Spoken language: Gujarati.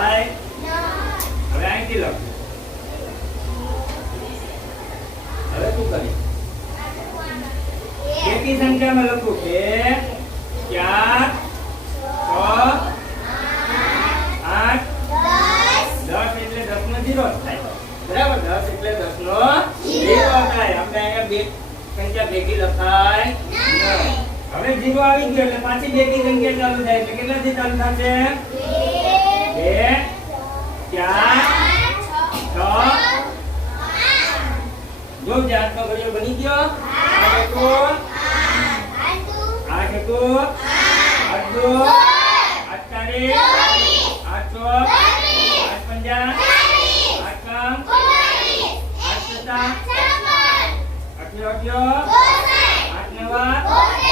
લખાય હવે અહીંથી લખ હવે શું કરી એકી સંખ્યામાં લખું કે 4 6 8 10 એટલે 10 નો 0 થાય બરાબર 10 એટલે 10 નો 0 થાય આપણે અહીંયા બે સંખ્યા ભેગી લખાય નહીં હવે 0 આવી ગયો એટલે પાછી બેકી સંખ્યા ચાલુ થાય એટલે કેટલાથી ચાલુ થશે 2 4 6 જો જાતનો ઘડિયો બની ગયો 8 1 8 2 8 4 8 4 8 5 8 8 8 9 8 9 8 9 8